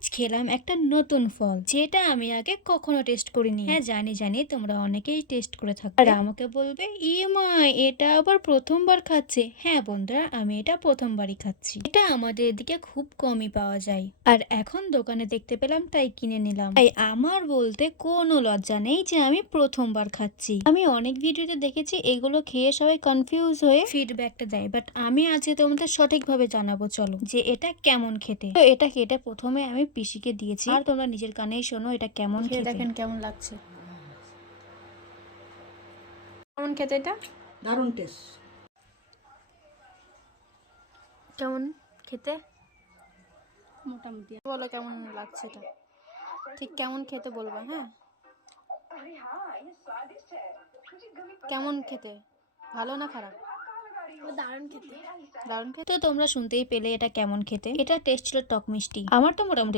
আজ খেলাম একটা নতুন ফল যেটা আমি আগে কখনো টেস্ট করিনি। হ্যাঁ জানি জানি তোমরা অনেকেই টেস্ট করে থাকো আর আমাকে বলবে মা এটা আবার প্রথমবার খাচ্ছে। হ্যাঁ বন্ধুরা, আমি এটা প্রথমবারই খাচ্ছি। এটা আমাদের এদিকে খুব কমই পাওয়া যায় আর এখন দোকানে দেখতে পেলাম তাই কিনে নিলাম। তাই আমার বলতে কোনো লজ্জা নেই যে আমি প্রথমবার খাচ্ছি। আমি অনেক ভিডিওতে দেখেছি এগুলো খেয়ে সবাই কনফিউজ হয়ে ফিডব্যাকটা দেয়, বাট আমি আজকে তোমাদের সঠিকভাবে জানাবো চলো যে এটা কেমন খেতে। তো এটা খেতে প্রথমে আমি পিসিকে দিয়েছি আর তোমরা নিজের কানেই শোনো এটা কেমন খেতে। দেখেন কেমন লাগছে, কেমন খেতে এটা? দারুণ টেস্ট। কেমন খেতে? মোটামুটি বলো কেমন লাগছে এটা, ঠিক কেমন খেতে বলবা। হ্যাঁ কেমন খেতে, ভালো না খারাপ? দারুণ খেতে। দারুণ খেতে। তো তোমরা শুনতেই পেলে এটা কেমন খেতে। এটা টেস্ট ছিল টক মিষ্টি। আমার তো মোটামুটি